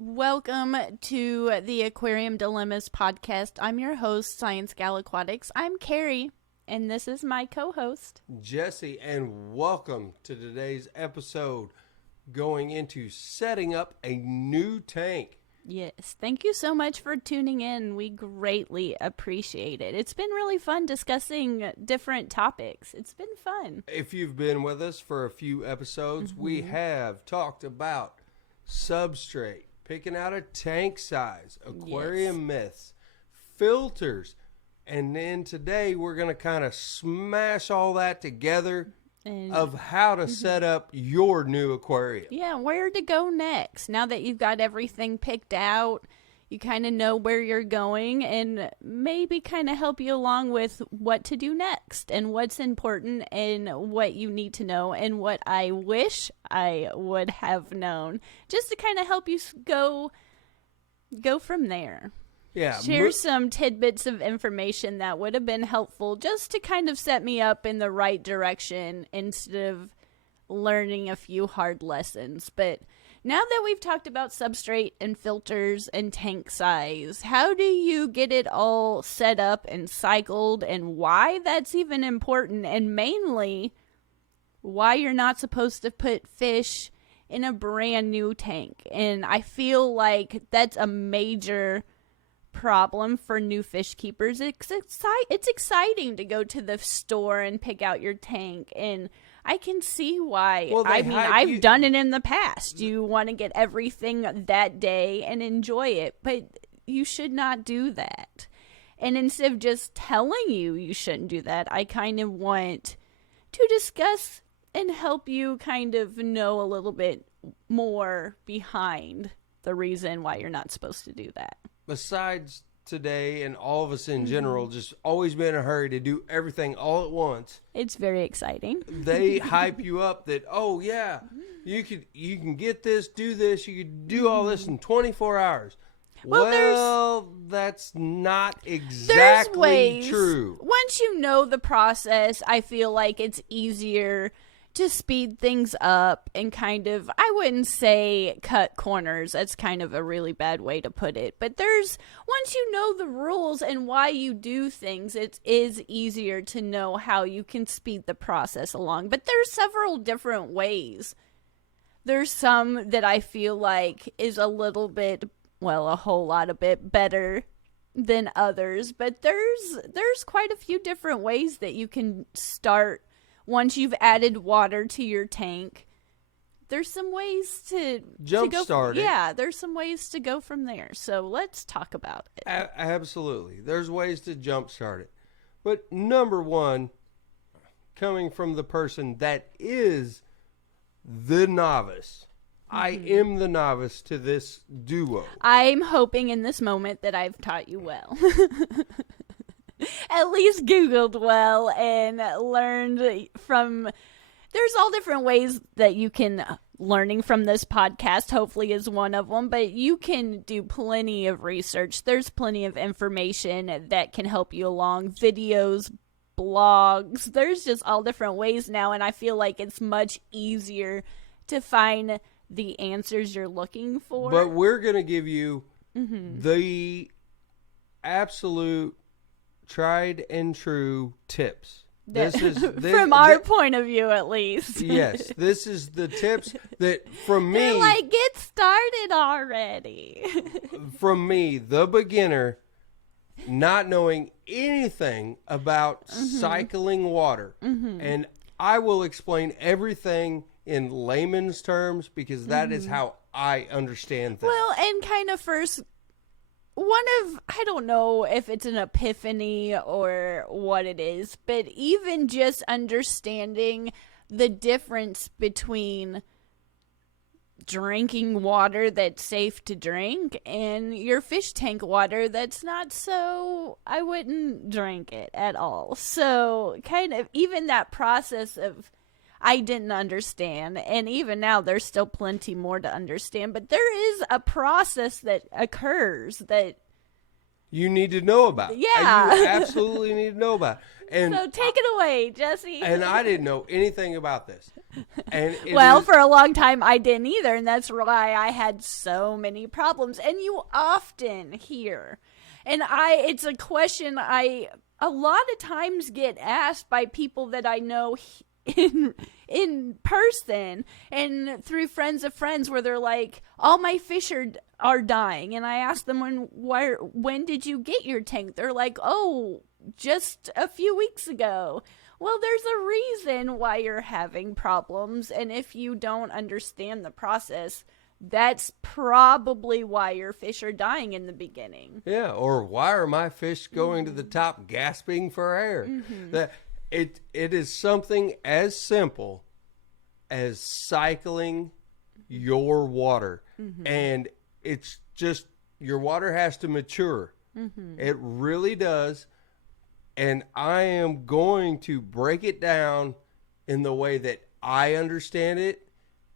Welcome to the Aquarium Dilemmas podcast. I'm your host, Science Gal Aquatics. I'm Carrie, and this is my co-host, Jesse, and welcome to today's episode going into setting up a new tank. Yes, thank you so much for tuning in. We greatly appreciate it. It's been really fun discussing different topics. It's been fun. If you've been with us for a few episodes, we have talked about substrate, picking out a tank size, aquarium myths, filters, and then today we're going to kind of smash all that together of how to set up your new aquarium. Yeah, where to go next. Now that you've got everything picked out, you kind of know where you're going and maybe kind of help you along with what to do next and what's important and what you need to know and what I wish I would have known, just to kind of help you go from there. Yeah, Share some tidbits of information that would have been helpful just to kind of set me up in the right direction instead of learning a few hard lessons. But now that we've talked about substrate and filters and tank size, how do you get it all set up and cycled and why that's even important, and mainly why you're not supposed to put fish in a brand new tank? And I feel like that's a major problem for new fish keepers. It's exciting to go to the store and pick out your tank, and I can see why. Well, I've done it in the past. You want to get everything that day and enjoy it, but you should not do that. And instead of just telling you shouldn't do that, I kind of want to discuss and help you kind of know a little bit more behind the reason why you're not supposed to do that. Besides today and all of us in general, just always be in a hurry to do everything all at once. It's very exciting. They hype you up that, oh yeah, you can get this, do this, you could do all this in 24 hours. Well, that's not exactly true. Once you know the process, I feel like it's easier to speed things up and kind of, I wouldn't say cut corners. That's kind of a really bad way to put it. But once you know the rules and why you do things, it is easier to know how you can speed the process along. But there's several different ways. There's some that I feel like is a little bit, well, a whole lot a bit better than others. But there's quite a few different ways that you can start. Once you've added water to your tank, there's some ways to jumpstart it. Yeah, there's some ways to go from there. So let's talk about it. Absolutely. There's ways to jumpstart it. But number one, coming from the person that is the novice, I am the novice to this duo. I'm hoping in this moment that I've taught you well. At least Googled well and learned from. There's all different ways that you can. Learning from this podcast hopefully is one of them, but you can do plenty of research. There's plenty of information that can help you along. Videos, blogs. There's just all different ways now, and I feel like it's much easier to find the answers you're looking for. But we're going to give you the absolute tried and true tips. From our point of view, at least. Yes, this is the tips that from me. They're like, get started already. From me, the beginner, not knowing anything about cycling water. And I will explain everything in layman's terms because that is how I understand things. Well, and kind of first, I don't know if it's an epiphany or what it is, but even just understanding the difference between drinking water that's safe to drink and your fish tank water that's not so, I wouldn't drink it at all. So kind of even that process of I didn't understand, and even now there's still plenty more to understand, but there is a process that occurs that you need to know about. Yeah. You absolutely need to know about. And So take it away, Jesse. and I didn't know anything about this. And For a long time I didn't either, and that's why I had so many problems. And you often hear, and it's a question I a lot of times get asked by people that I know in person and through friends of friends, where they're like, all my fish are dying, and I ask them when did you get your tank? They're like, oh, just a few weeks ago. Well, there's a reason why you're having problems, and if you don't understand the process, that's probably why your fish are dying in the beginning. Yeah, or why are my fish going to the top gasping for air? That it is something as simple as cycling your water. And it's just, your water has to mature. It really does. And I am going to break it down in the way that I understand it,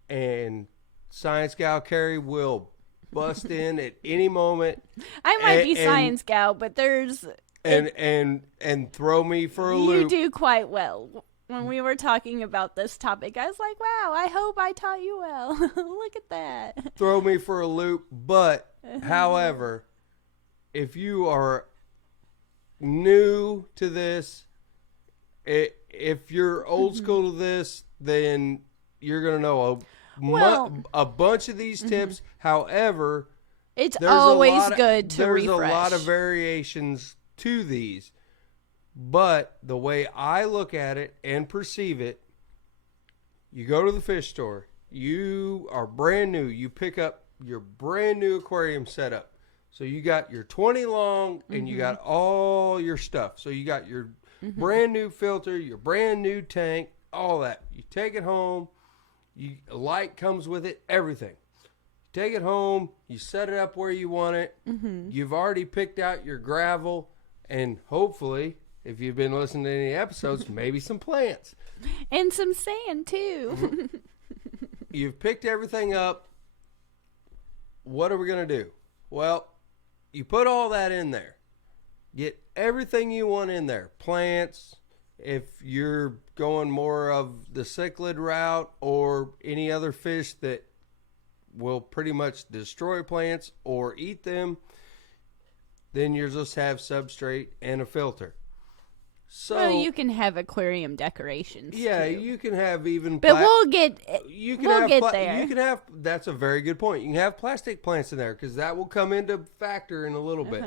and Science Gal Carrie will bust in at any moment. I might be Science Gal, but there's... And throw me for a loop. You do quite well. When we were talking about this topic, I was like, wow, I hope I taught you well. Look at that. Throw me for a loop. But, however, if you are new to this, if you're old school to this, then you're going to know a bunch of these tips. However, it's always good to refresh. There's a lot of variations to these. But the way I look at it and perceive it, you go to the fish store. You are brand new. You pick up your brand new aquarium setup. So you got your 20 long and you got all your stuff. So you got your brand new filter, your brand new tank, all that. You take it home. A light comes with it, everything. You take it home. You set it up where you want it. You've already picked out your gravel, and hopefully, if you've been listening to any episodes, maybe some plants. And some sand, too. You've picked everything up. What are we going to do? Well, you put all that in there. Get everything you want in there. Plants, if you're going more of the cichlid route, or any other fish that will pretty much destroy plants or eat them, then you just have substrate and a filter. So you can have aquarium decorations. Yeah, too. You can have even. But we'll get there. You can have. That's a very good point. You can have plastic plants in there, because that will come into factor in a little bit.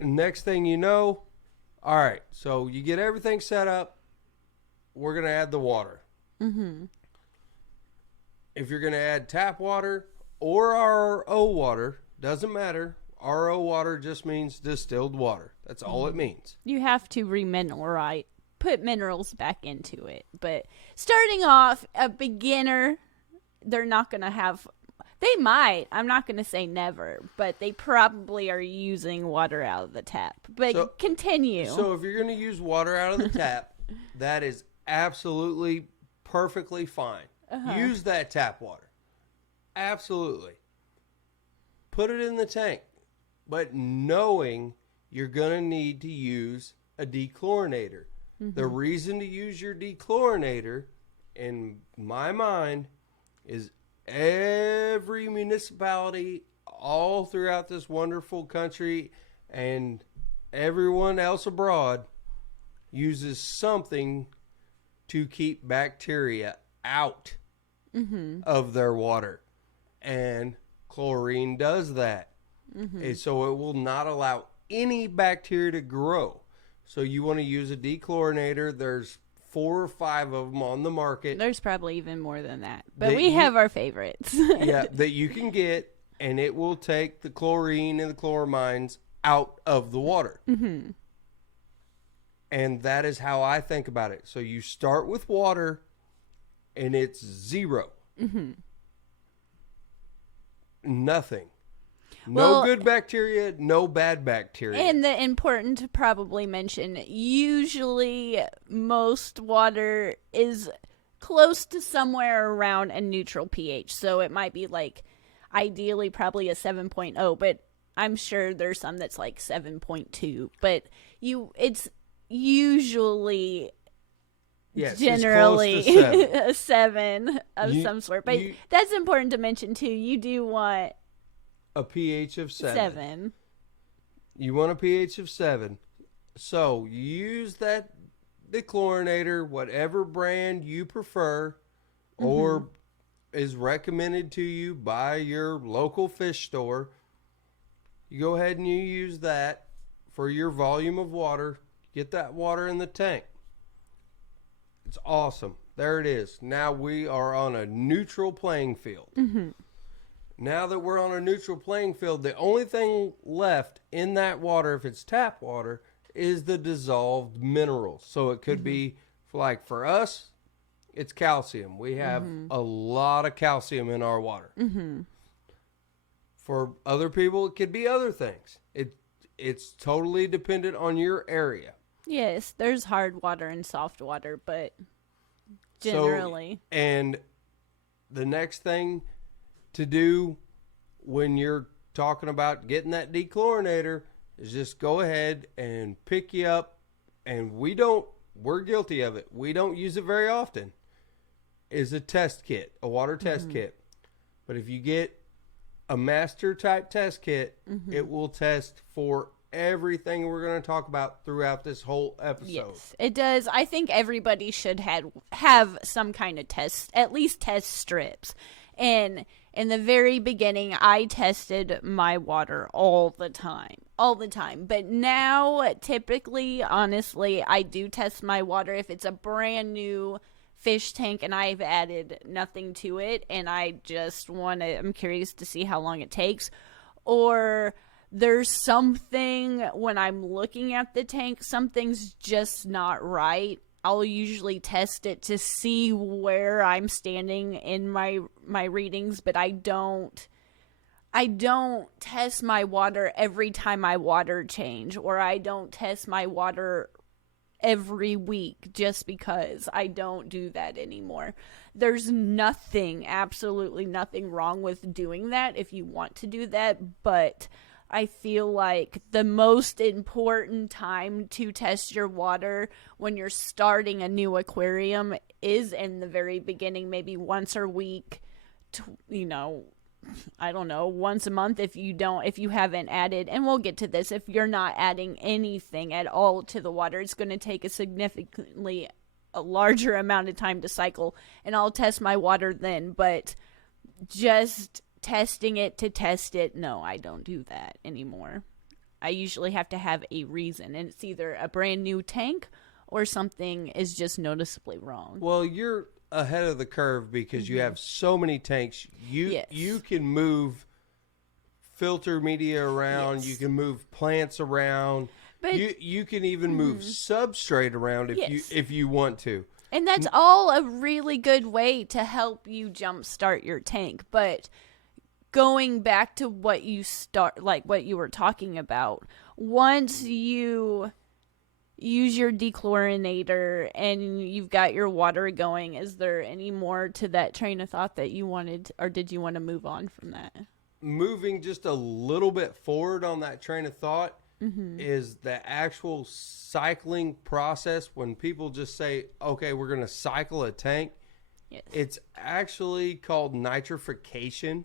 Next thing you know, all right. So you get everything set up. We're gonna add the water. If you're gonna add tap water or RO water, doesn't matter. RO water just means distilled water. That's all it means. You have to put minerals back into it. But starting off, a beginner, they're not going to have... They might. I'm not going to say never. But they probably are using water out of the tap. But continue. So if you're going to use water out of the tap, that is absolutely perfectly fine. Use that tap water. Absolutely. Put it in the tank. But knowing you're going to need to use a dechlorinator. The reason to use your dechlorinator, in my mind, is every municipality all throughout this wonderful country and everyone else abroad uses something to keep bacteria out of their water. And chlorine does that. And so it will not allow any bacteria to grow. So you want to use a dechlorinator. There's 4 or 5 of them on the market. There's probably even more than that. But we have our favorites. Yeah, that you can get, and it will take the chlorine and the chloramines out of the water. And that is how I think about it. So you start with water, and it's 0. Nothing. No good bacteria, no bad bacteria. And the important to probably mention, usually most water is close to somewhere around a neutral pH. So it might be like ideally probably a 7.0, but I'm sure there's some that's like 7.2, but it's usually Yes, generally it's close to 7. a 7 of some sort. But that's important to mention too. You do want a pH of 7. 7. You want a pH of 7. So use that dechlorinator, whatever brand you prefer, or is recommended to you by your local fish store. You go ahead and you use that for your volume of water. Get that water in the tank. It's awesome. There it is. Now we are on a neutral playing field. Now that we're on a neutral playing field, the only thing left in that water, if it's tap water, is the dissolved minerals. So it could be, like for us, it's calcium. We have a lot of calcium in our water. For other people, it could be other things. It's totally dependent on your area. Yes, there's hard water and soft water, but generally. And the next thing to do when you're talking about getting that dechlorinator is just go ahead and pick you up, and we're guilty of it. We don't use it very often. Is a test kit, a water test kit. But if you get a master type test kit, it will test for everything we're going to talk about throughout this whole episode. Yes, it does. I think everybody should have some kind of test, at least test strips. And in the very beginning, I tested my water all the time. But now, typically, honestly, I do test my water if it's a brand new fish tank and I've added nothing to it and I'm curious to see how long it takes. Or there's something, when I'm looking at the tank, something's just not right. I'll usually test it to see where I'm standing in my readings, but I don't test my water every time I water change, or I don't test my water every week just because. I don't do that anymore. There's absolutely nothing wrong with doing that if you want to do that, but I feel like the most important time to test your water when you're starting a new aquarium is in the very beginning, maybe once a week, I don't know, once a month if you haven't added, and we'll get to this, if you're not adding anything at all to the water, it's going to take a larger amount of time to cycle, and I'll test my water then, but just testing it to test it, no, I don't do that anymore. I usually have to have a reason, and it's either a brand new tank or something is just noticeably wrong. Well, you're ahead of the curve because you have so many tanks. You can move filter media around. You can move plants around. But you can even move substrate around if you want to. And that's all a really good way to help you jumpstart your tank. But going back to what you were talking about, once you use your dechlorinator and you've got your water going, is there any more to that train of thought that you wanted, or did you want to move on from that? Moving just a little bit forward on that train of thought is the actual cycling process. When people just say, okay, we're going to cycle a tank, it's actually called nitrification.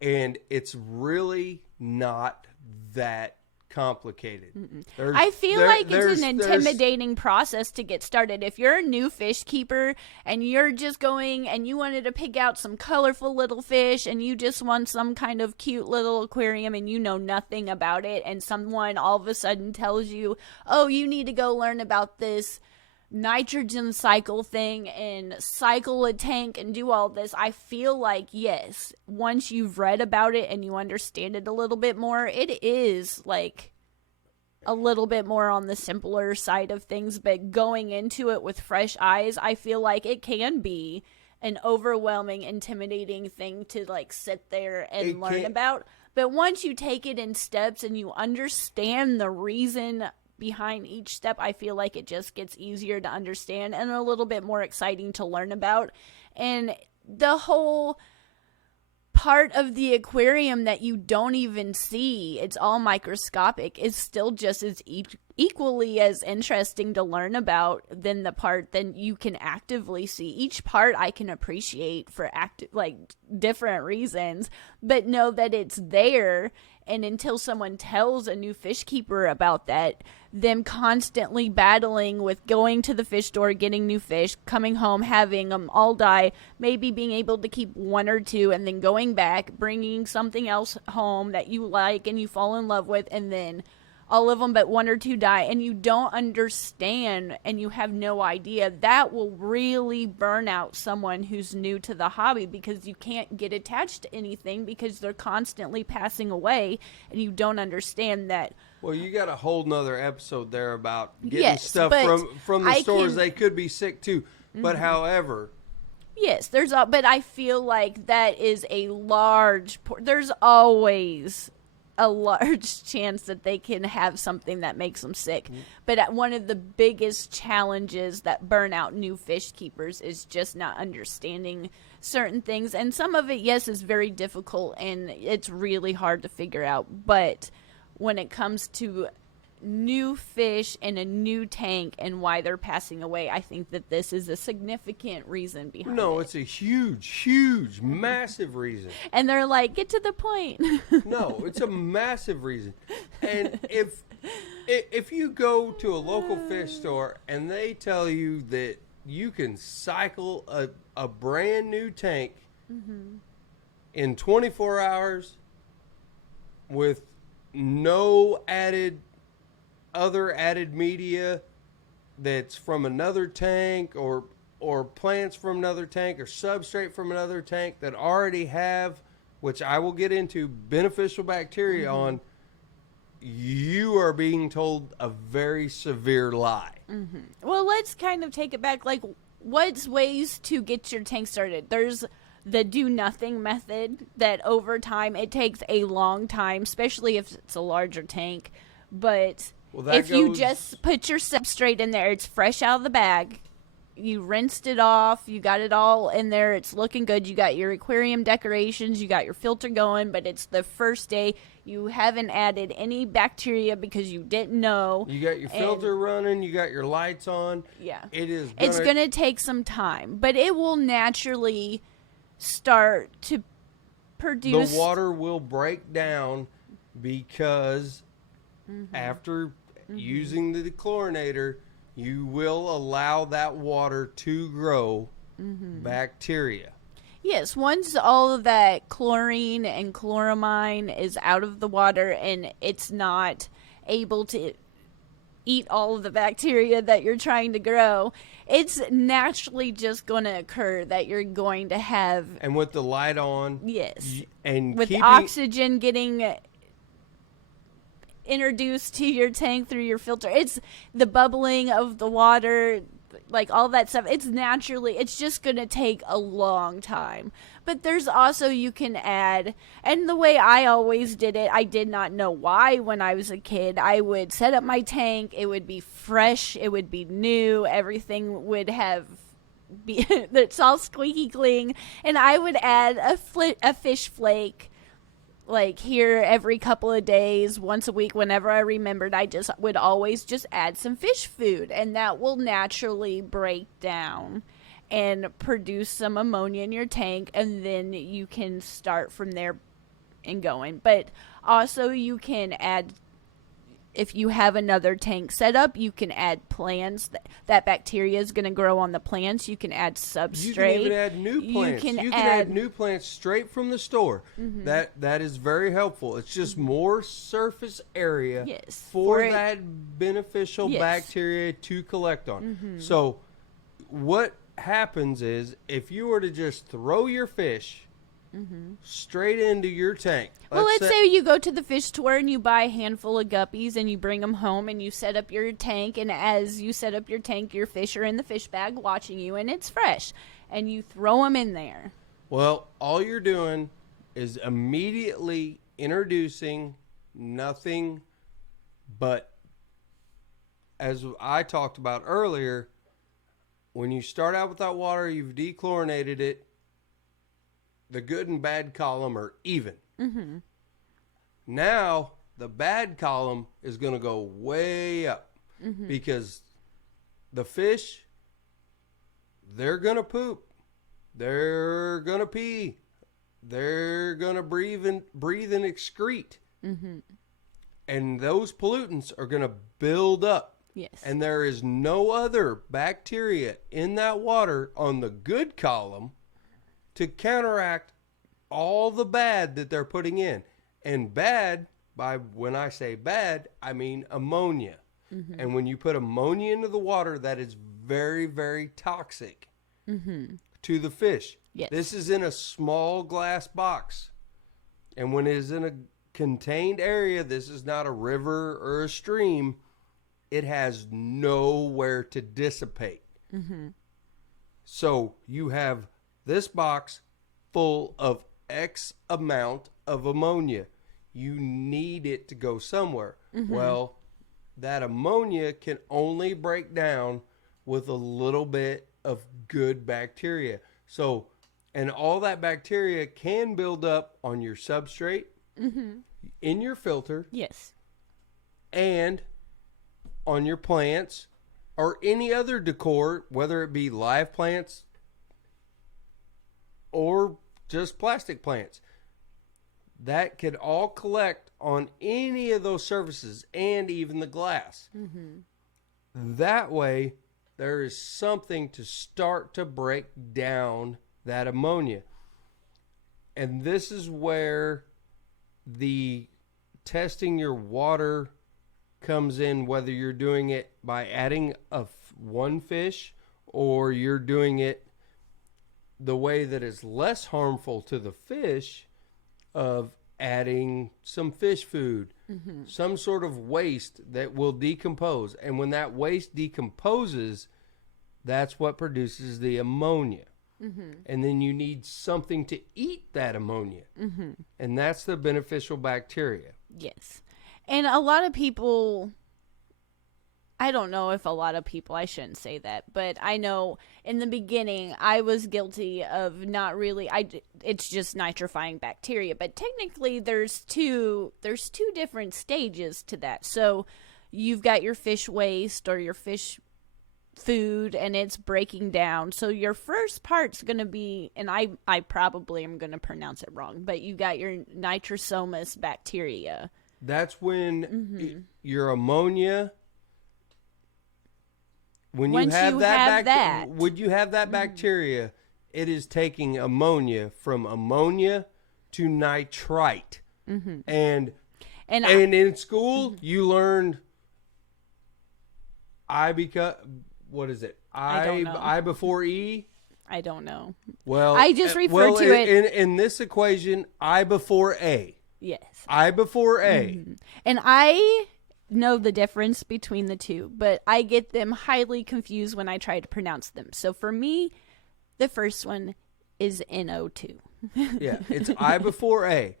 And it's really not that complicated. I feel like it's an intimidating process to get started. If you're a new fish keeper and you're just going and you wanted to pick out some colorful little fish and you just want some kind of cute little aquarium and you know nothing about it, and someone all of a sudden tells you, oh, you need to go learn about this nitrogen cycle thing and cycle a tank and do all this, I feel like, yes, once you've read about it and you understand it a little bit more, it is like a little bit more on the simpler side of things. But going into it with fresh eyes, I feel like it can be an overwhelming, intimidating thing to like sit there and learn about. But once you take it in steps and you understand the reason behind each step, I feel like it just gets easier to understand and a little bit more exciting to learn about. And the whole part of the aquarium that you don't even see, it's all microscopic, is still just as equally as interesting to learn about than the part that you can actively see. Each part I can appreciate for different reasons, but know that it's there. And until someone tells a new fish keeper about that, them constantly battling with going to the fish store, getting new fish, coming home, having them all die, maybe being able to keep one or two, and then going back, bringing something else home that you like and you fall in love with, and then all of them but one or two die, and you don't understand and you have no idea, that will really burn out someone who's new to the hobby, because you can't get attached to anything because they're constantly passing away and you don't understand that. Well, you got a whole nother episode there about getting stuff from the stores. They could be sick too. But however... Yes, but I feel like that is a large... There's always a large chance that they can have something that makes them sick. But one of the biggest challenges that burn out new fish keepers is just not understanding certain things. And some of it, yes, is very difficult and it's really hard to figure out. But when it comes to new fish in a new tank and why they're passing away, I think that this is a significant reason behind it. No, it's a huge, massive reason. And they're like, get to the point. No, it's a massive reason. And if you go to a local fish store and they tell you that you can cycle a brand new tank in 24 hours with no other added media that's from another tank or plants from another tank or substrate from another tank that already have, which I will get into, beneficial bacteria on, you are being told a very severe lie. Well, let's kind of take it back. Like, what's ways to get your tank started? There's the do nothing method that over time, it takes a long time, especially if it's a larger tank. But if you just put your substrate in there, it's fresh out of the bag, you rinsed it off, you got it all in there, it's looking good, you got your aquarium decorations, you got your filter going, but it's the first day, you haven't added any bacteria because you didn't know. You got your filter running, you got your lights on. Yeah. It's going to take some time, but it will naturally start to produce. The water will break down because after using the dechlorinator, you will allow that water to grow bacteria. Yes, once all of that chlorine and chloramine is out of the water and it's not able to eat all of the bacteria that you're trying to grow, it's naturally just going to occur that you're going to have... And with the light on... Yes. And with oxygen getting introduced to your tank through your filter. It's the bubbling of the water, like all that stuff. It's just going to take a long time. But there's also, you can add, and the way I always did it, I did not know why when I was a kid. I would set up my tank, it would be fresh, it would be new, everything would it's all squeaky clean, and I would add a fish flake like here every couple of days, once a week, whenever I remembered. I just would always just add some fish food, and that will naturally break down and produce some ammonia in your tank, and then you can start from there and going. But also you can add, if you have another tank set up, you can add plants. That bacteria is going to grow on the plants. You can add substrate. You can even add new plants. You can add new plants straight from the store. That is very helpful. It's just more surface area for that beneficial bacteria to collect on. So what happens is, if you were to just throw your fish straight into your tank. Let's say you go to the fish store and you buy a handful of guppies and you bring them home and you set up your tank, and as you set up your tank, your fish are in the fish bag watching you and it's fresh, and you throw them in there. Well, all you're doing is immediately introducing nothing but, as I talked about earlier, when you start out with that water, you've dechlorinated it. the good and bad column are even. Now, the bad column is going to go way up because the fish, they're going to poop. They're going to pee. They're going to breathe and excrete. And those pollutants are going to build up. Yes. And there is no other bacteria in that water on the good column to counteract all the bad that they're putting in. And bad, when I say bad, I mean ammonia. And when you put ammonia into the water, that is very, very toxic to the fish. Yes. This is in a small glass box. And when it is in a contained area, this is not a river or a stream, it has nowhere to dissipate. So you have this box full of X amount of ammonia. You need it to go somewhere. Well, that ammonia can only break down with a little bit of good bacteria. So, and all that bacteria can build up on your substrate, in your filter, Yes. and on your plants or any other decor, whether it be live plants or just plastic plants. That could all collect on any of those surfaces and even the glass. That way, there is something to start to break down that ammonia. And this is where the testing your water comes in, whether you're doing it by adding one fish or you're doing it the way that is less harmful to the fish of adding some fish food, some sort of waste that will decompose. And when that waste decomposes, that's what produces the ammonia. And then you need something to eat that ammonia. And that's the beneficial bacteria. Yes. And a lot of people, I don't know if a lot of people, I shouldn't say that, but I know in the beginning I was guilty of not really, it's just nitrifying bacteria, but technically there's two different stages to that. So you've got your fish waste or your fish food and it's breaking down. So your first part's going to be, and I probably am going to pronounce it wrong, but you got your nitrosomus bacteria. That's when your ammonia, when you have that, would you have that bacteria, it is taking ammonia from ammonia to nitrite. And in school, you learned what is it? I before E? I don't know. Well, I just refer to it. In this equation, I before A. Yes. I before A. And I know the difference between the two, but I get them highly confused when I try to pronounce them. So for me, the first one is NO2. Yeah, it's I before A.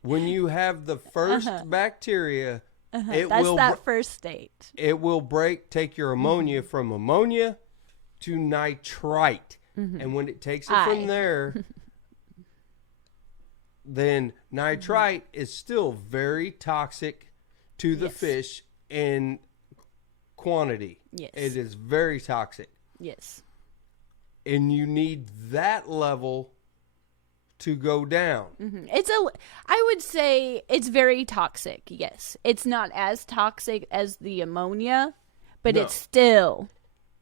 When you have the first bacteria, that first state. It will take your ammonia from ammonia to nitrite. And when it takes it from there, then nitrite is still very toxic to the fish in quantity. Yes. It is very toxic. Yes. And you need that level to go down. I would say it's very toxic. Yes. It's not as toxic as the ammonia, but it's still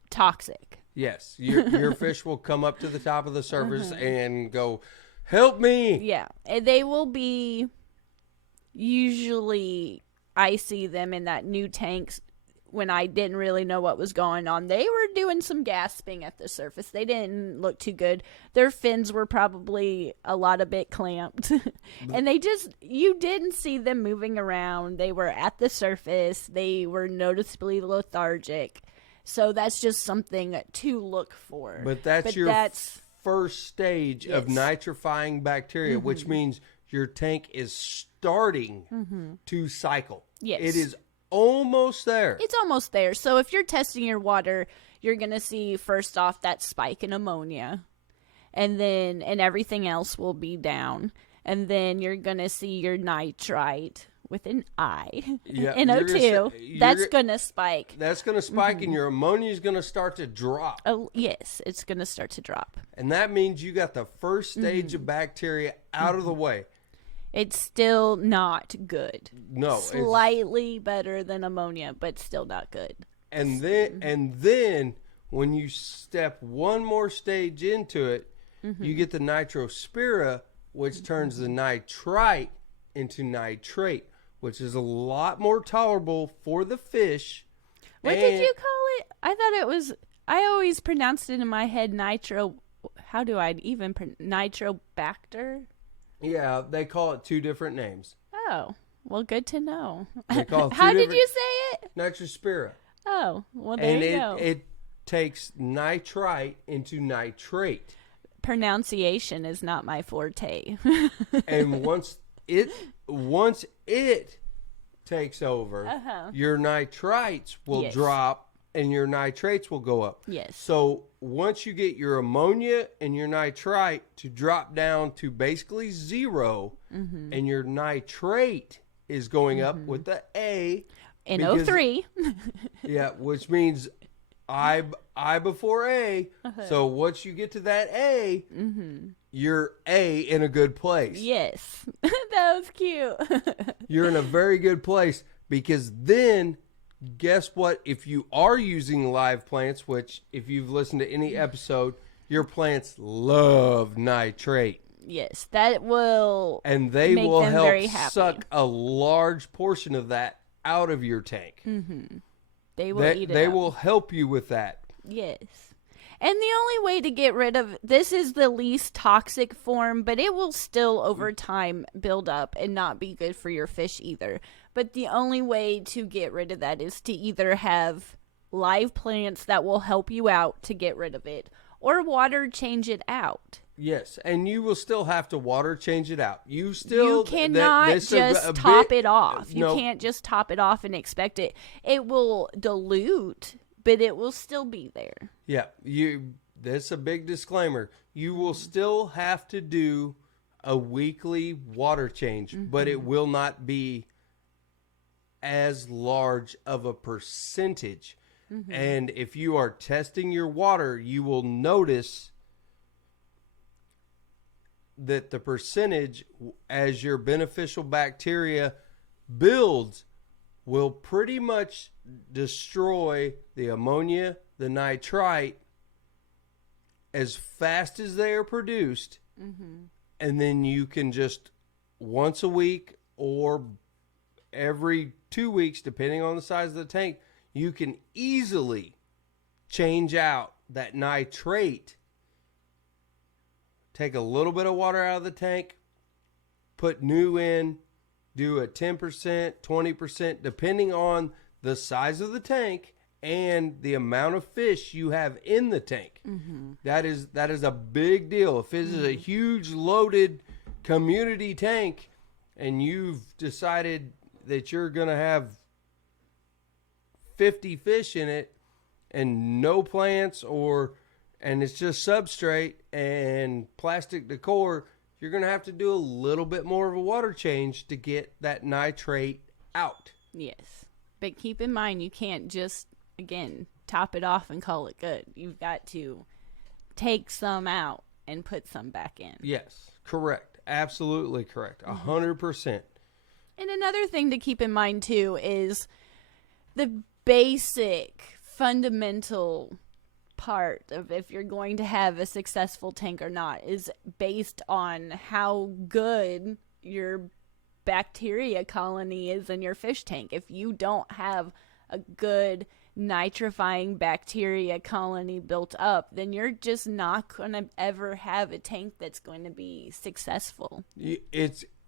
toxic. Yes. Your fish will come up to the top of the surface and go, "Help me." Yeah. And they will be, usually I see them in that new tanks when I didn't really know what was going on. They were doing some gasping at the surface. They didn't look too good. Their fins were probably a bit clamped. And you didn't see them moving around. They were at the surface. They were noticeably lethargic. So that's just something to look for. But that's your first stage of nitrifying bacteria, which means your tank is starting to cycle. Yes. It is almost there. It's almost there. So if you're testing your water, you're going to see first off that spike in ammonia. and everything else will be down. And then you're going to see your nitrite with an I, Yeah, NO2. That's going to spike. That's going to spike, and your ammonia is going to start to drop. Oh, yes, it's going to start to drop. And that means you got the first stage of bacteria out of the way. It's still not good. No, slightly better than ammonia, but still not good. And then when you step one more stage into it, you get the nitrospira, which turns the nitrite into nitrate, which is a lot more tolerable for the fish. What did you call it? I thought it was, I always pronounced it in my head nitro. How do I even nitrobacter? Yeah, they call it two different names. Oh, well, good to know. They call it How did you say it? Nitrospira. Oh, well, there you go. It takes nitrite into nitrate. Pronunciation is not my forte. And once it takes over, your nitrites will drop and your nitrates will go up. Yes. So once you get your ammonia and your nitrite to drop down to basically zero, and your nitrate is going up with the A. NO3. Yeah, which means I before A. So once you get to that A, you're A in a good place. Yes. That was cute. You're in a very good place, because then guess what? If you are using live plants, which if you've listened to any episode, your plants love nitrate. Yes, that will and they make will them help very happy. Suck a large portion of that out of your tank. They will eat it They up. will help you with that. Yes. And the only way to get rid of this is the least toxic form, but it will still over time build up and not be good for your fish either. But the only way to get rid of that is to either have live plants that will help you out to get rid of it, or water change it out. Yes, and you will still have to water change it out. You cannot just top it off. You can't just top it off and expect it. It will dilute, but it will still be there. Yeah, that's a big disclaimer. You will still have to do a weekly water change, but it will not be as large of a percentage. And if you are testing your water, you will notice that the percentage as your beneficial bacteria builds will pretty much destroy the ammonia, the nitrite, as fast as they are produced. And then you can just once a week or every 2 weeks, depending on the size of the tank, you can easily change out that nitrate. Take a little bit of water out of the tank, put new in, do a 10%, 20%, depending on the size of the tank and the amount of fish you have in the tank. That is a big deal. If it is a huge loaded community tank and you've decided that you're going to have 50 fish in it and no plants and it's just substrate and plastic decor, you're going to have to do a little bit more of a water change to get that nitrate out. Yes. But keep in mind, you can't just, again, top it off and call it good. You've got to take some out and put some back in. Yes, correct. Absolutely correct. 100%. And another thing to keep in mind, too, is the basic, fundamental part of if you're going to have a successful tank or not is based on how good your bacteria colony is in your fish tank. If you don't have a good nitrifying bacteria colony built up, then you're just not going to ever have a tank that's going to be successful.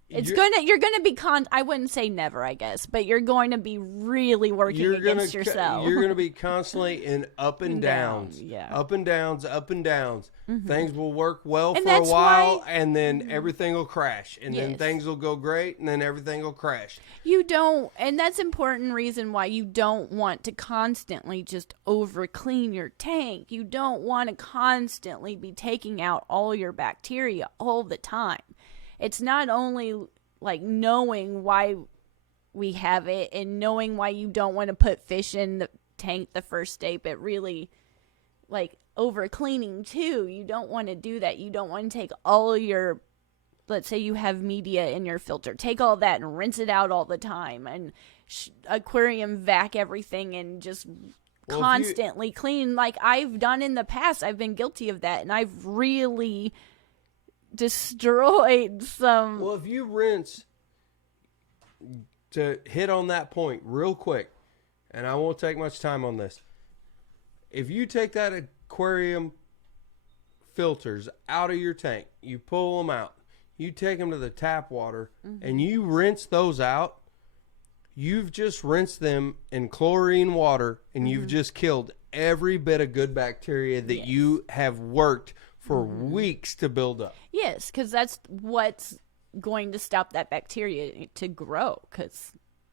You're gonna be I wouldn't say never, I guess, but you're going to be really working against yourself. You're going to be constantly in up and downs. Yeah. Up and downs, up and downs. Things will work well And for a that's while, why- and then everything will crash. And then Yes. things will go great, and then everything will crash. You don't, and that's important reason why you don't want to constantly just over clean your tank. You don't want to constantly be taking out all your bacteria all the time. It's not only like knowing why we have it and knowing why you don't want to put fish in the tank the first day, but really like over cleaning too. You don't want to do that. You don't want to take all your, let's say you have media in your filter, take all that and rinse it out all the time and aquarium vac everything and just constantly clean like I've done in the past. I've been guilty of that, and I've really destroyed some. Well, if you rinse, to hit on that point real quick, and I won't take much time on this. If you take that aquarium filters out of your tank, you pull them out, you take them to the tap water, and you rinse those out, you've just rinsed them in chlorine water, and you've just killed every bit of good bacteria that you have worked for weeks to build up. Yes, because that's what's going to stop that bacteria to grow, because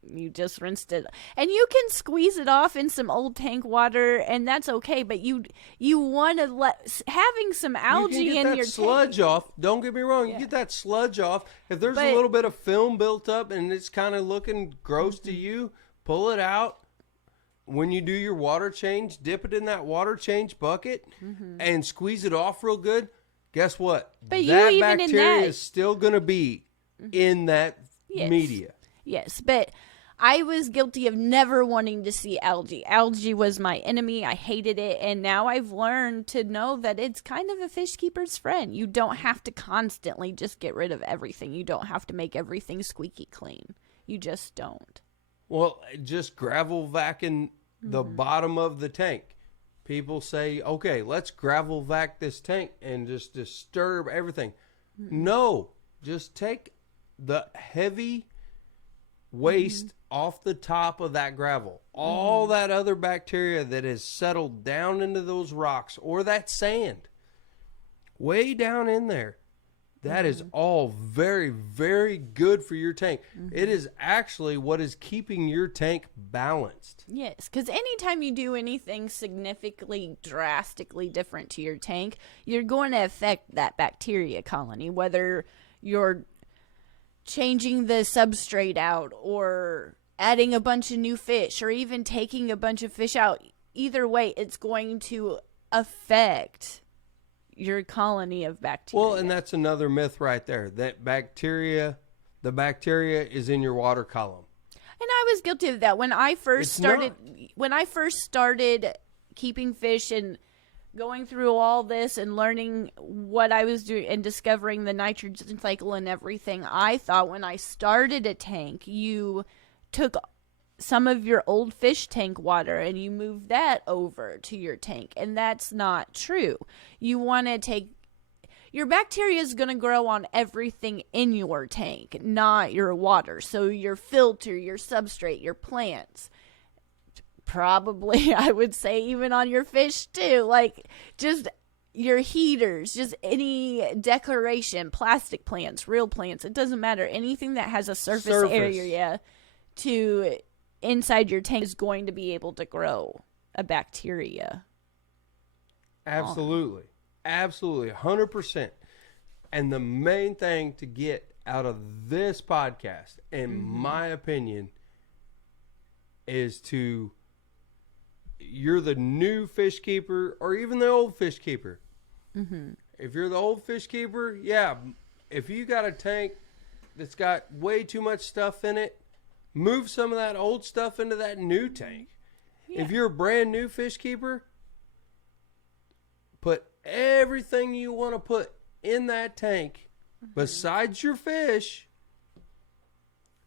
you just rinsed it. And you can squeeze it off in some old tank water, and that's okay, but you want to let having some algae in your sludge tank off. Don't get me wrong, you get that sludge off. If there's a little bit of film built up and it's kind of looking gross to you, pull it out. When you do your water change, dip it in that water change bucket and squeeze it off real good. Guess what? But that even bacteria is still going to be in that media. Yes, but I was guilty of never wanting to see algae. Algae was my enemy. I hated it. And now I've learned to know that it's kind of a fish keeper's friend. You don't have to constantly just get rid of everything. You don't have to make everything squeaky clean. You just don't. Well, just gravel vacuum the bottom of the tank. People say, okay, let's gravel vac this tank and just disturb everything. No, just take the heavy waste off the top of that gravel. All that other bacteria that has settled down into those rocks or that sand, way down in there. That is all very, very good for your tank. It is actually what is keeping your tank balanced. Yes, because anytime you do anything significantly, drastically different to your tank, you're going to affect that bacteria colony, whether you're changing the substrate out or adding a bunch of new fish or even taking a bunch of fish out. Either way, it's going to affect your colony of bacteria. Well, and that's another myth right there, that the bacteria is in your water column. And I was guilty of that when I first started keeping fish and going through all this and learning what I was doing and discovering the nitrogen cycle and everything. I thought when I started a tank, you took some of your old fish tank water and you move that over to your tank, and that's not true. You want to take your bacteria is going to grow on everything in your tank, not your water. So your filter, your substrate, your plants, probably I would say even on your fish too, like just your heaters, just any decoration, plastic plants, real plants, it doesn't matter, anything that has a surface area to inside your tank is going to be able to grow a bacteria. Absolutely. Absolutely. 100%. And the main thing to get out of this podcast, in my opinion, is you're the new fish keeper or even the old fish keeper. If you're the old fish keeper, if you got a tank that's got way too much stuff in it, move some of that old stuff into that new tank. Yeah. If you're a brand new fish keeper, put everything you want to put in that tank besides your fish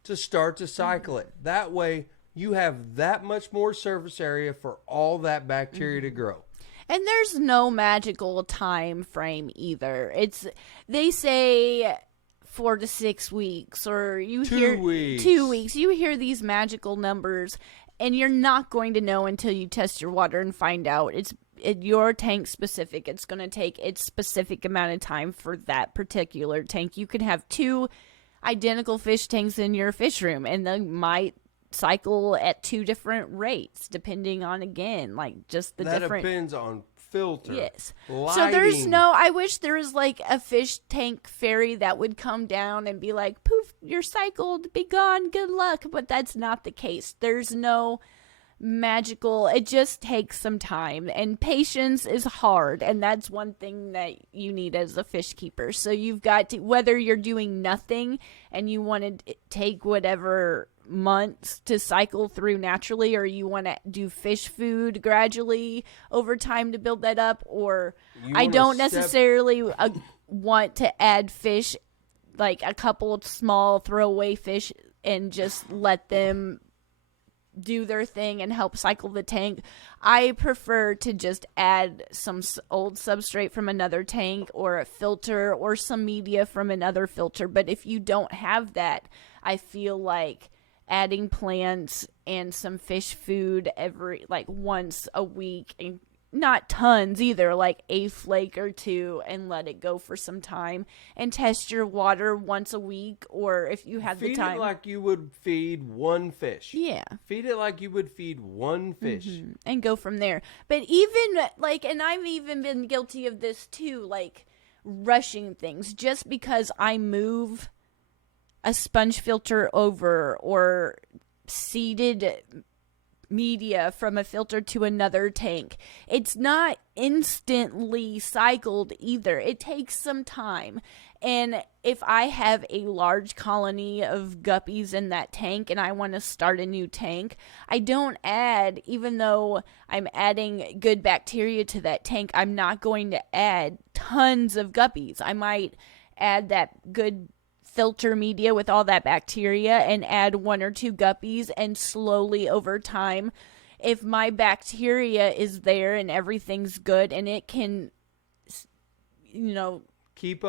to start to cycle it. That way you have that much more surface area for all that bacteria to grow. And there's no magical time frame either. They say 4 to 6 weeks, or you 2 hear weeks. 2 weeks. You hear these magical numbers, and you're not going to know until you test your water and find out. It's your tank specific. It's going to take its specific amount of time for that particular tank. You could have 2 identical fish tanks in your fish room, and they might cycle at 2 different rates, depending on, again, like just the that different. Depends on filter. Yes. Lighting. So there's no, I wish there was like a fish tank fairy that would come down and be like, poof, you're cycled, be gone, good luck. But that's not the case. There's no magical, it just takes some time, and patience is hard, and that's one thing that you need as a fish keeper. So you've got to, whether you're doing nothing and you want to take whatever months to cycle through naturally, or you want to do fish food gradually over time to build that up, or I don't necessarily want to add fish, like a couple of small throwaway fish, and just let them do their thing and help cycle the tank. I prefer to just add some old substrate from another tank, or a filter, or some media from another filter. But if you don't have that, I feel like adding plants and some fish food once a week, and not tons either, like a flake or 2, and let it go for some time, and test your water once a week, or if you have the time. Feed it like you would feed one fish. Yeah. Feed it like you would feed one fish. Mm-hmm. And go from there. But even, and I've even been guilty of this too, rushing things just because I move a sponge filter over, or seeded media from a filter to another tank. It's not instantly cycled either. It takes some time. And if I have a large colony of guppies in that tank and I want to start a new tank, I don't add, even though I'm adding good bacteria to that tank, I'm not going to add tons of guppies. I might add that good filter media with all that bacteria and add 1 or 2 guppies, and slowly over time, if my bacteria is there and everything's good and it can, keep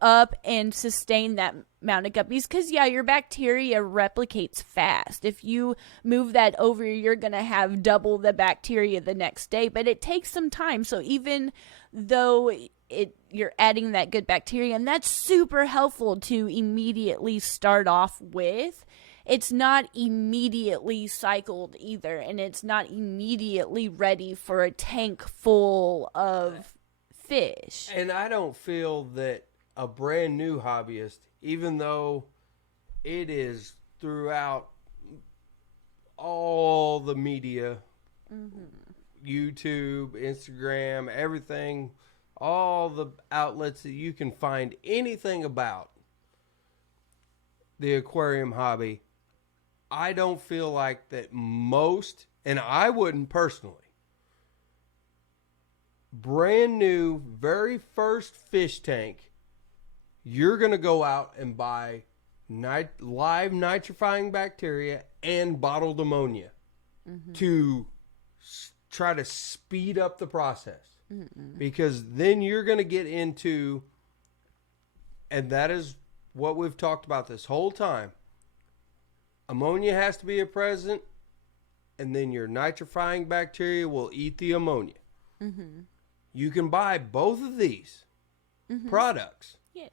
up and sustain that amount of guppies, because your bacteria replicates fast. If you move that over, you're going to have double the bacteria the next day, but it takes some time. So even though you're adding that good bacteria, and that's super helpful to immediately start off with, it's not immediately cycled either, and it's not immediately ready for a tank full of fish. And I don't feel that a brand new hobbyist, even though it is throughout all the media, YouTube, Instagram, everything, all the outlets that you can find anything about the aquarium hobby, I don't feel like that most, and I wouldn't personally, brand new, very first fish tank, you're going to go out and buy live nitrifying bacteria and bottled ammonia to try to speed up the process. Because then you're going to get into, and that is what we've talked about this whole time, ammonia has to be a present, and then your nitrifying bacteria will eat the ammonia. You can buy both of these products. Yes.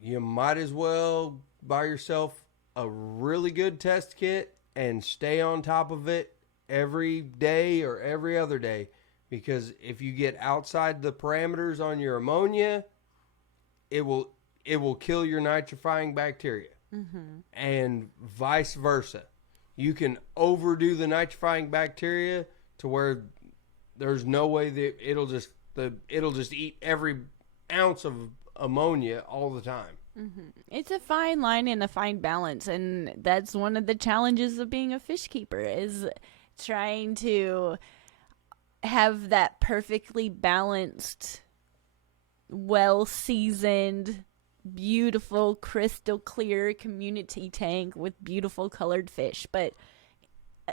You might as well buy yourself a really good test kit and stay on top of it every day or every other day, because if you get outside the parameters on your ammonia, it will kill your nitrifying bacteria, and vice versa. You can overdo the nitrifying bacteria to where there's no way that it'll just eat every ounce of ammonia all the time. It's a fine line and a fine balance, and that's one of the challenges of being a fish keeper, is trying to have that perfectly balanced, well-seasoned, beautiful, crystal clear community tank with beautiful colored fish. But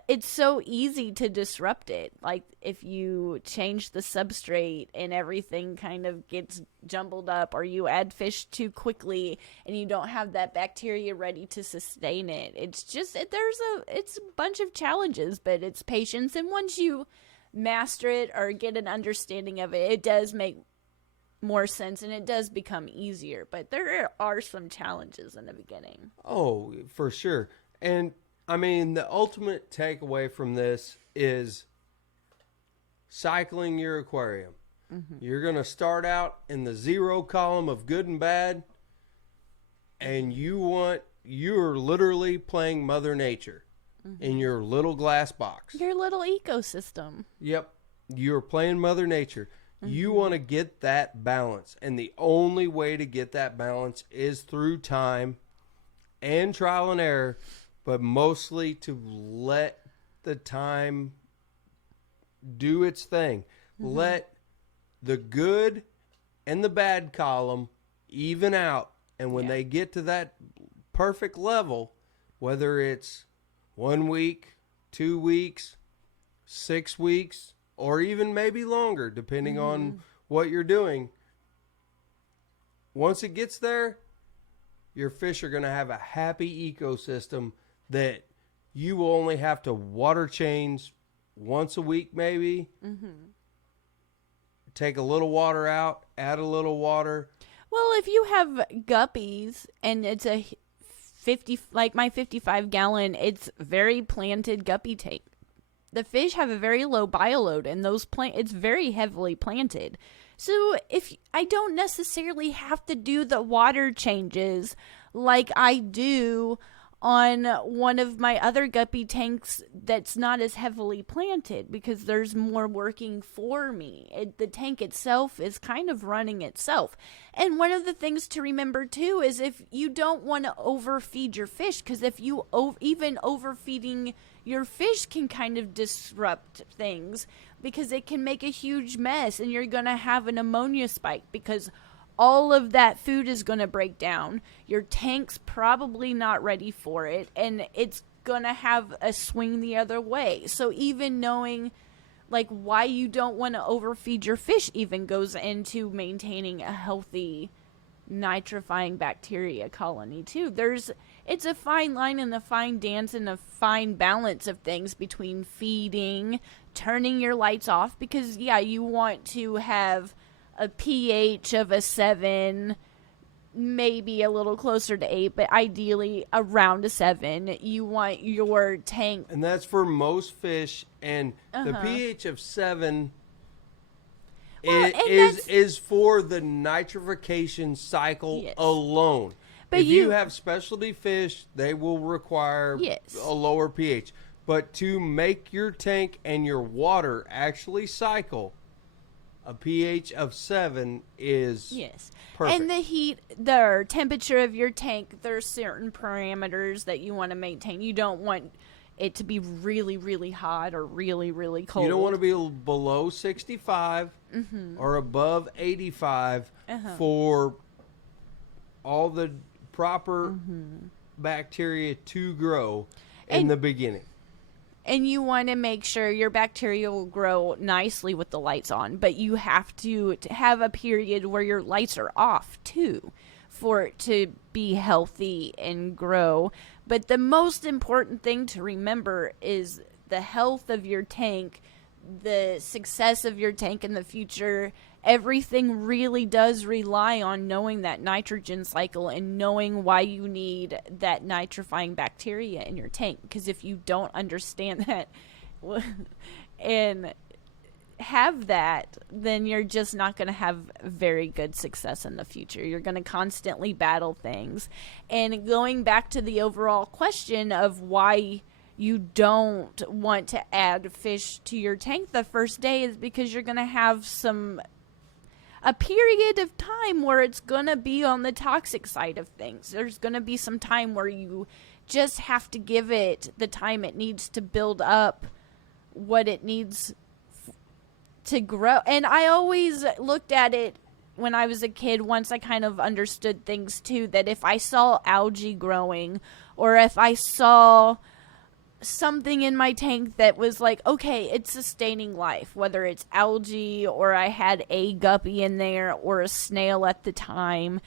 it's so easy to disrupt it. Like if you change the substrate and everything kind of gets jumbled up, or you add fish too quickly and you don't have that bacteria ready to sustain it. It's just it's a bunch of challenges, but it's patience, and once you master it or get an understanding of it, it does make more sense and it does become easier. But there are some challenges in the beginning. Oh, for sure. And I mean, the ultimate takeaway from this is cycling your aquarium. Mm-hmm. You're going to start out in the 0 column of good and bad, and you're literally playing Mother Nature in your little glass box. Your little ecosystem. Yep. You're playing Mother Nature. Mm-hmm. You want to get that balance, and the only way to get that balance is through time and trial and error, but mostly to let the time do its thing. Mm-hmm. Let the good and the bad column even out. And when they get to that perfect level, whether it's 1 week, 2 weeks, 6 weeks, or even maybe longer, depending on what you're doing, once it gets there, your fish are going to have a happy ecosystem that you will only have to water change once a week, maybe. Mm-hmm. Take a little water out, add a little water. Well, if you have guppies and it's a 50, like my 55-gallon, it's very planted guppy tank. The fish have a very low bioload, and it's very heavily planted. So if I don't necessarily have to do the water changes like I do on one of my other guppy tanks that's not as heavily planted, because there's more working for me. The tank itself is kind of running itself. And one of the things to remember too is if you don't want to overfeed your fish, because if you even overfeeding your fish can kind of disrupt things, because it can make a huge mess, and you're going to have an ammonia spike because all of that food is going to break down. Your tank's probably not ready for it, and it's going to have a swing the other way. So even knowing like why you don't want to overfeed your fish even goes into maintaining a healthy nitrifying bacteria colony too. It's a fine line and a fine dance and a fine balance of things between feeding, turning your lights off, because you want to have a pH of a 7, maybe a little closer to 8, but ideally around a 7. You want your tank. And that's for most fish. And the pH of 7 is for the nitrification cycle alone. But if you have specialty fish, they will require a lower pH. But to make your tank and your water actually cycle, a pH of 7 is perfect. And the heat, the temperature of your tank, there's certain parameters that you want to maintain. You don't want it to be really, really hot or really, really cold. You don't want to be below 65 or above 85 for all the proper bacteria to grow in the beginning. And you want to make sure your bacteria will grow nicely with the lights on. But you have to have a period where your lights are off, too, for it to be healthy and grow. But the most important thing to remember is the health of your tank, the success of your tank in the future. Everything really does rely on knowing that nitrogen cycle and knowing why you need that nitrifying bacteria in your tank. Because if you don't understand that and have that, then you're just not going to have very good success in the future. You're going to constantly battle things. And going back to the overall question of why you don't want to add fish to your tank the first day is because you're going to have a period of time where it's going to be on the toxic side of things. There's going to be some time where you just have to give it the time it needs to build up what it needs to grow. And I always looked at it when I was a kid, once I kind of understood things too, that if I saw algae growing or if I saw something in my tank that was like, okay, it's sustaining life, whether it's algae or I had a guppy in there or a snail at the time.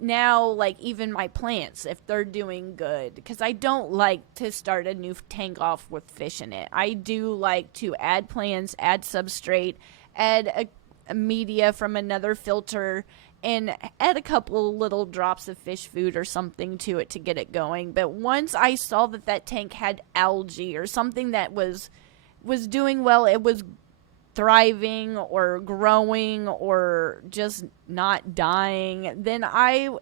Now, like, even my plants, if they're doing good, because I don't like to start a new tank off with fish in it. I do like to add plants, add substrate, add a media from another filter, and add a couple little drops of fish food or something to it to get it going. But once I saw that that tank had algae or something that was doing well, it was thriving or growing or just not dying, then I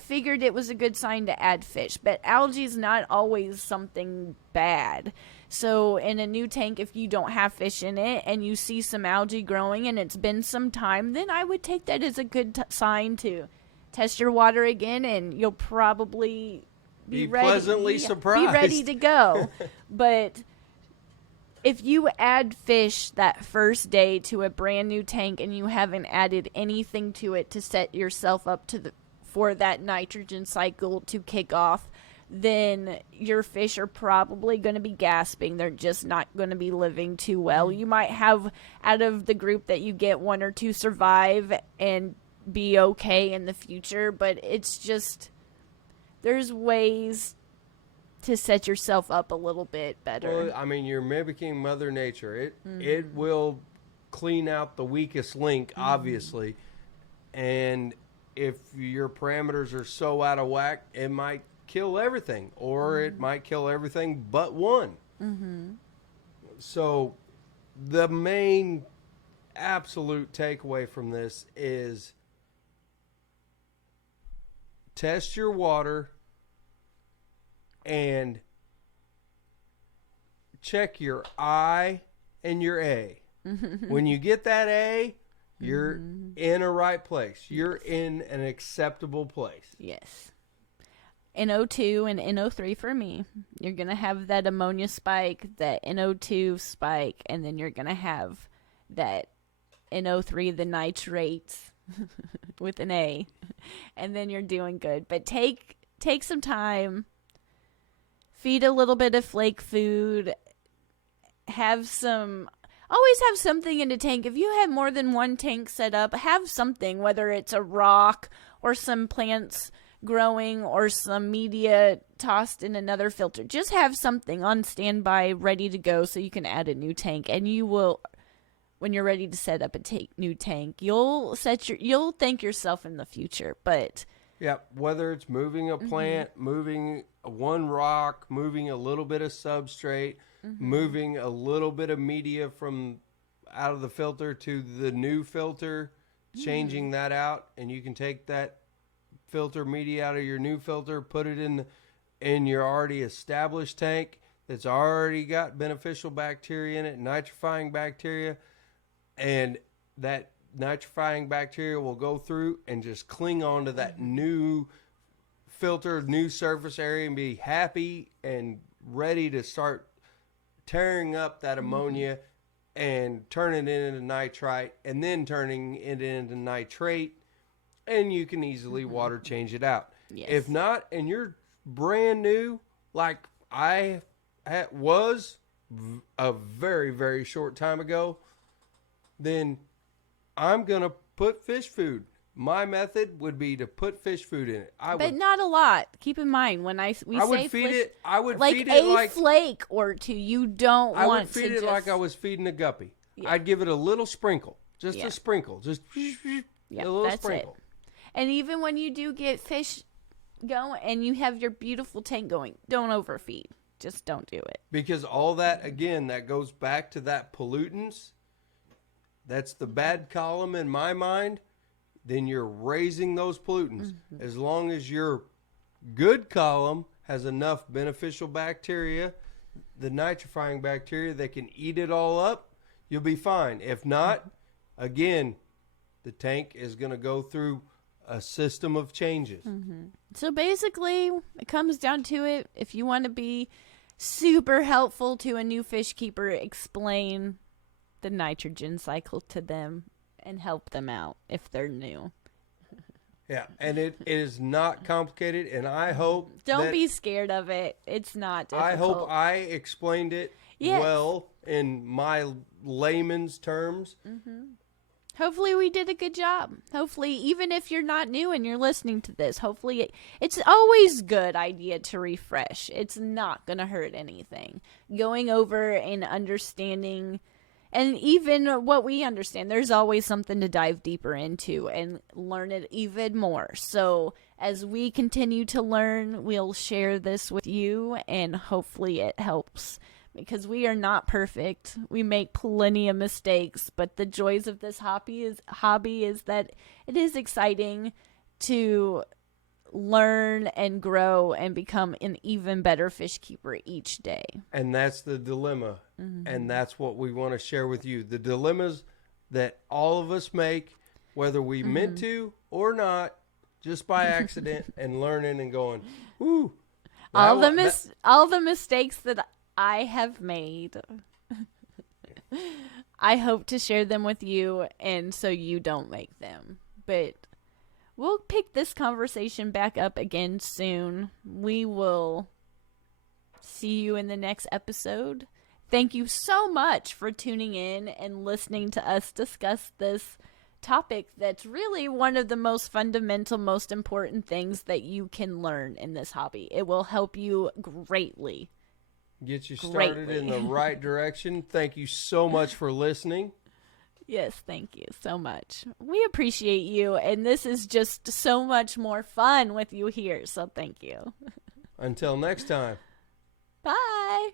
figured it was a good sign to add fish. But algae is not always something bad. So in a new tank, if you don't have fish in it and you see some algae growing and it's been some time, then I would take that as a good sign to test your water again, and you'll probably be ready, pleasantly surprised. Be ready to go. But if you add fish that first day to a brand new tank and you haven't added anything to it to set yourself up for that nitrogen cycle to kick off, then your fish are probably going to be gasping. They're just not going to be living too well. You might have, out of the group that you get, 1 or 2 survive and be okay in the future, but it's just, there's ways to set yourself up a little bit better. Well, I mean, you're mimicking Mother Nature. It will clean out the weakest link, obviously. And if your parameters are so out of whack, it might kill everything, or it might kill everything but one. So the main absolute takeaway from this is test your water and check your I and your A. When you get that A, you're in a right place. You're in an acceptable place. Yes. NO2 and NO3 for me. You're going to have that ammonia spike, that NO2 spike, and then you're going to have that NO3, the nitrates with an A. And then you're doing good. But take some time. Feed a little bit of flake food. Always have something in the tank. If you have more than one tank set up, have something, whether it's a rock or some plants growing or some media tossed in another filter. Just have something on standby, ready to go, so you can add a new tank. And you will, when you're ready to set up a new tank, you'll thank yourself in the future. But yeah, whether it's moving a plant, moving one rock, moving a little bit of substrate, moving a little bit of media from out of the filter to the new filter, changing that out, and you can take that filter media out of your new filter, put it in your already established tank that's already got beneficial bacteria in it, nitrifying bacteria, and that nitrifying bacteria will go through and just cling on to that new filter, new surface area, and be happy and ready to start tearing up that ammonia and turning it into nitrite and then turning it into nitrate, and you can easily water change it out. Yes. If not, and you're brand new, like I was a very, very short time ago, then I'm going to put fish food. My method would be to put fish food in it. But not a lot. Keep in mind, when I would feed it like flake or two. You don't want to. I would feed it like I was feeding a guppy. Yeah. I'd give it a little sprinkle, just a sprinkle, just a little sprinkle. It. And even when you do get fish going and you have your beautiful tank going, don't overfeed. Just don't do it. Because all that, again, that goes back to that pollutants. That's the bad column in my mind. Then you're raising those pollutants. As long as your good column has enough beneficial bacteria, the nitrifying bacteria that can eat it all up, you'll be fine. If not, again, the tank is going to go through a system of changes. So basically, it comes down to it. If you want to be super helpful to a new fish keeper, explain the nitrogen cycle to them and help them out if they're new. Yeah, and it is not complicated, and I hope Don't be scared of it. It's not difficult. I hope I explained it well in my layman's terms. Hopefully we did a good job. Hopefully, even if you're not new and you're listening to this, hopefully it's always a good idea to refresh. It's not going to hurt anything. Going over and understanding, and even what we understand, there's always something to dive deeper into and learn it even more. So as we continue to learn, we'll share this with you, and hopefully it helps. Because we are not perfect. We make plenty of mistakes, but the joys of this hobby is that it is exciting to learn and grow and become an even better fish keeper each day. And that's the dilemma. And that's what we want to share with you. The dilemmas that all of us make, whether we meant to or not, just by accident, and learning and going, ooh. All the mistakes that I have made. I hope to share them with you, and so you don't make them. But we'll pick this conversation back up again soon. We will see you in the next episode. Thank you so much for tuning in and listening to us discuss this topic that's really one of the most fundamental, most important things that you can learn in this hobby. It will help you greatly. Get you started in the right direction. Thank you so much for listening. Yes, thank you so much. We appreciate you, and this is just so much more fun with you here, so thank you. Until next time. Bye.